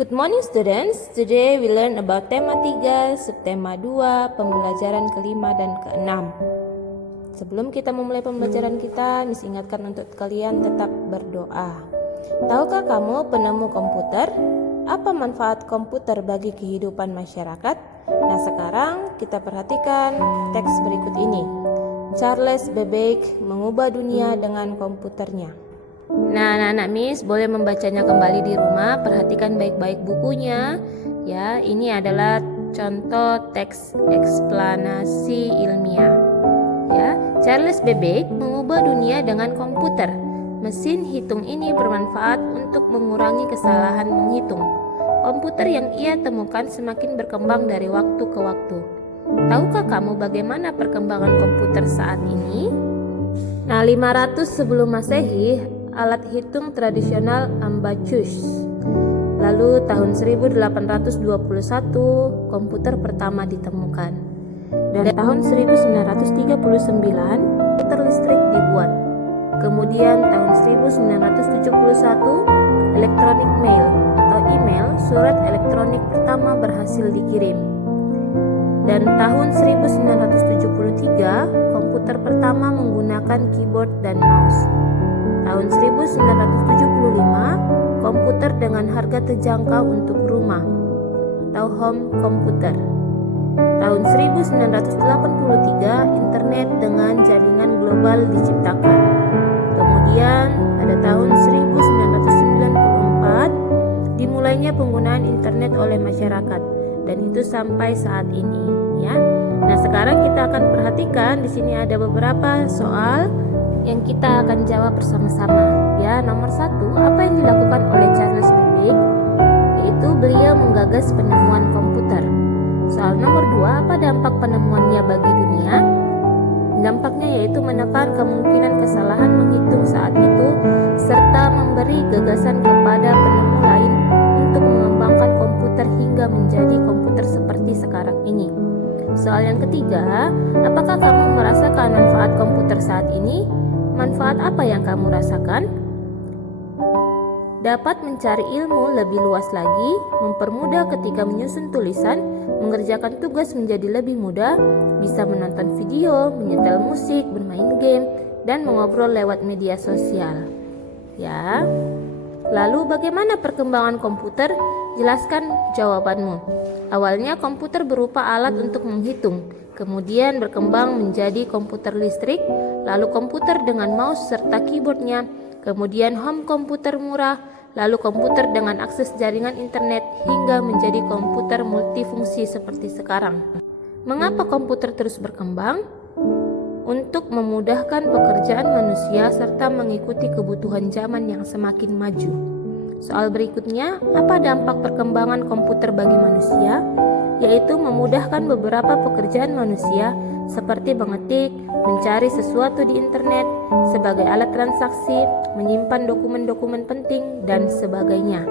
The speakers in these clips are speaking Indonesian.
Good morning students. Today we learn about tema 3, subtema 2, pembelajaran kelima dan keenam. Sebelum kita memulai pembelajaran kita, Miss ingatkan untuk kalian tetap berdoa. Tahukah kamu penemu komputer? Apa manfaat komputer bagi kehidupan masyarakat? Nah, sekarang kita perhatikan teks berikut ini. Charles Babbage mengubah dunia dengan komputernya. Nah, anak-anak Miss boleh membacanya kembali di rumah. Perhatikan baik-baik bukunya. Ya, ini adalah contoh teks eksplanasi ilmiah. Ya, Charles Babbage mengubah dunia dengan komputer. Mesin hitung ini bermanfaat untuk mengurangi kesalahan menghitung. Komputer yang ia temukan semakin berkembang dari waktu ke waktu. Tahukah kamu bagaimana perkembangan komputer saat ini? Nah, 500 sebelum Masehi, alat hitung tradisional abacus. Lalu tahun 1821 komputer pertama ditemukan. Dan tahun 1939 komputer listrik dibuat. Kemudian tahun 1971 electronic mail atau email, surat elektronik pertama berhasil dikirim. Dan tahun 1973 komputer pertama menggunakan keyboard dan mouse. Tahun 1975, komputer dengan harga terjangkau untuk rumah atau home computer. Tahun 1983, internet dengan jaringan global diciptakan. Kemudian pada tahun 1994, dimulainya penggunaan internet oleh masyarakat dan itu sampai saat ini, ya. Nah, sekarang kita akan perhatikan di sini ada beberapa soal yang kita akan jawab bersama-sama. Ya, nomor 1, apa yang dilakukan oleh Charles Babbage? Yaitu beliau menggagas penemuan komputer. Soal nomor 2, apa dampak penemuannya bagi dunia? Dampaknya yaitu menekan kemungkinan kesalahan menghitung saat itu serta memberi gagasan kepada penemu lain untuk mengembangkan komputer hingga menjadi komputer seperti sekarang ini. Soal yang ketiga, apakah kamu merasakan manfaat komputer saat ini? Manfaat apa yang kamu rasakan? Dapat mencari ilmu lebih luas lagi, mempermudah ketika menyusun tulisan, mengerjakan tugas menjadi lebih mudah, bisa menonton video, menyetel musik, bermain game, dan mengobrol lewat media sosial. Ya. Lalu bagaimana perkembangan komputer? Jelaskan jawabanmu. Awalnya komputer berupa alat untuk menghitung, kemudian berkembang menjadi komputer listrik, lalu komputer dengan mouse serta keyboardnya, kemudian home komputer murah, lalu komputer dengan akses jaringan internet, hingga menjadi komputer multifungsi seperti sekarang. Mengapa komputer terus berkembang? Untuk memudahkan pekerjaan manusia serta mengikuti kebutuhan zaman yang semakin maju. Soal berikutnya, apa dampak perkembangan komputer bagi manusia? Yaitu memudahkan beberapa pekerjaan manusia seperti mengetik, mencari sesuatu di internet, sebagai alat transaksi, menyimpan dokumen-dokumen penting, dan sebagainya.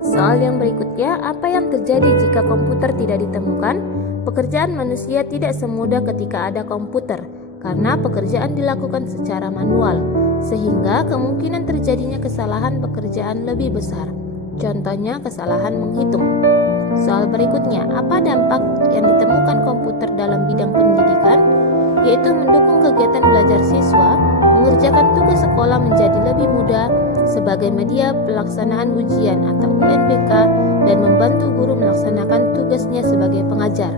Soal yang berikutnya, apa yang terjadi jika komputer tidak ditemukan? Pekerjaan manusia tidak semudah ketika ada komputer, karena pekerjaan dilakukan secara manual, sehingga kemungkinan terjadinya kesalahan pekerjaan lebih besar. Contohnya kesalahan menghitung. Soal berikutnya, apa dampak yang ditemukan komputer dalam bidang pendidikan? Yaitu mendukung kegiatan belajar siswa, mengerjakan tugas sekolah menjadi lebih mudah sebagai media pelaksanaan ujian atau UNBK, dan membantu guru melaksanakan tugasnya sebagai pengajar.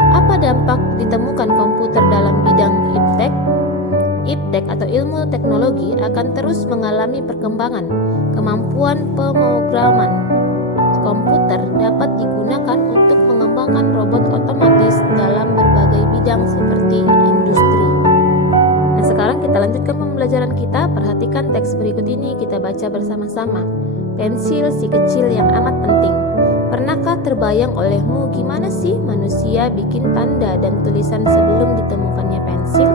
Apa dampak ditemukan komputer dalam bidang iptek? Iptek atau ilmu teknologi akan terus mengalami perkembangan. Kemampuan pemrograman komputer dapat digunakan untuk mengembangkan robot otomatis dalam berbagai bidang seperti industri. Nah, sekarang kita lanjutkan pembelajaran kita. Perhatikan teks berikut ini, kita baca bersama-sama. Pensil si kecil yang amat penting. Pernahkah terbayang olehmu gimana sih manusia bikin tanda dan tulisan sebelum ditemukannya pensil?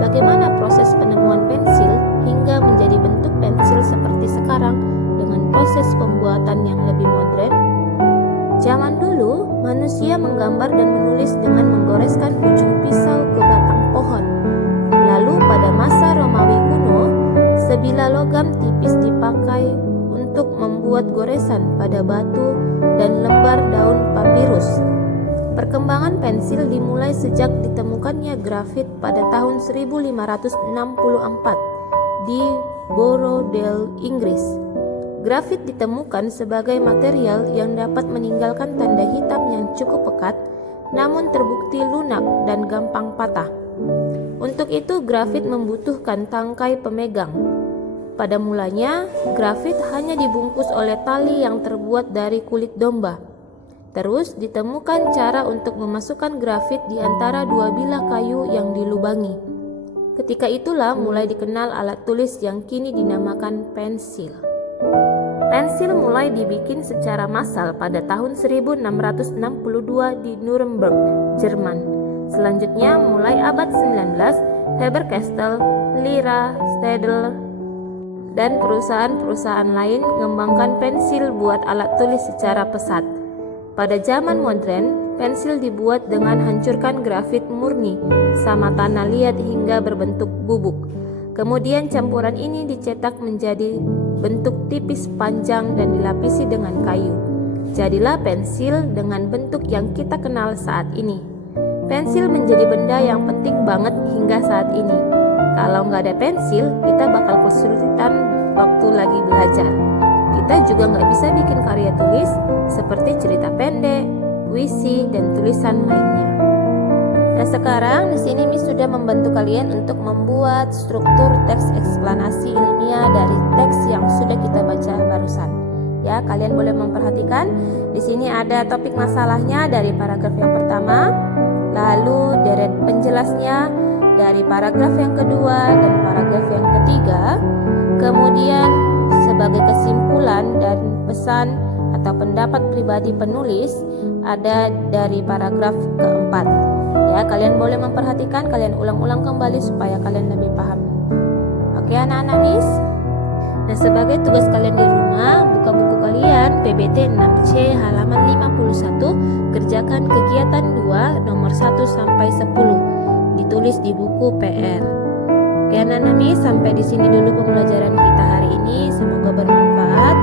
Bagaimana proses penemuan pensil hingga menjadi bentuk pensil seperti sekarang dengan proses pembuatan yang lebih modern? Zaman dulu, manusia menggambar dan menulis dengan menggoreskan ujung pisau ke batang pohon. Lalu pada masa Romawi kuno, sebilah logam tipis dipakai untuk membuat membuat goresan pada batu dan lembar daun papirus. Perkembangan pensil dimulai sejak ditemukannya grafit pada tahun 1564 di Bordeaux, Inggris. Grafit ditemukan sebagai material yang dapat meninggalkan tanda hitam yang cukup pekat, namun terbukti lunak dan gampang patah. Untuk itu, grafit membutuhkan tangkai pemegang. Pada mulanya, grafit hanya dibungkus oleh tali yang terbuat dari kulit domba. Terus ditemukan cara untuk memasukkan grafit di antara dua bilah kayu yang dilubangi. Ketika itulah mulai dikenal alat tulis yang kini dinamakan pensil. Pensil mulai dibikin secara massal pada tahun 1662 di Nuremberg, Jerman. Selanjutnya mulai abad 19, Faber-Castell, Lyra, Staedtler, dan perusahaan-perusahaan lain mengembangkan pensil buat alat tulis secara pesat. Pada zaman modern, pensil dibuat dengan hancurkan grafit murni sama tanah liat hingga berbentuk bubuk. Kemudian campuran ini dicetak menjadi bentuk tipis panjang dan dilapisi dengan kayu. Jadilah pensil dengan bentuk yang kita kenal saat ini. Pensil menjadi benda yang penting banget hingga saat ini. Kalau nggak ada pensil, kita bakal kesulitan waktu lagi belajar. Kita juga nggak bisa bikin karya tulis seperti cerita pendek, puisi, dan tulisan lainnya. Nah, sekarang di sini Miss sudah membantu kalian untuk membuat struktur teks eksplanasi ilmiah dari teks yang sudah kita baca barusan. Ya, kalian boleh memperhatikan. Di sini ada topik masalahnya dari paragraf yang pertama, lalu deret penjelasnya dari paragraf yang kedua dan paragraf yang ketiga. Kemudian sebagai kesimpulan dan pesan atau pendapat pribadi penulis ada dari paragraf keempat. Ya, kalian boleh memperhatikan, kalian ulang-ulang kembali supaya kalian lebih paham. Oke anak-anak Miss. Nah, sebagai tugas kalian di rumah, buka buku kalian PBT 6C halaman 51, kerjakan kegiatan 2 nomor 1 sampai 10. Ditulis di buku PR. Oke anak-anak Miss, sampai di sini dulu pembelajaran kita hari ini. Semoga bermanfaat.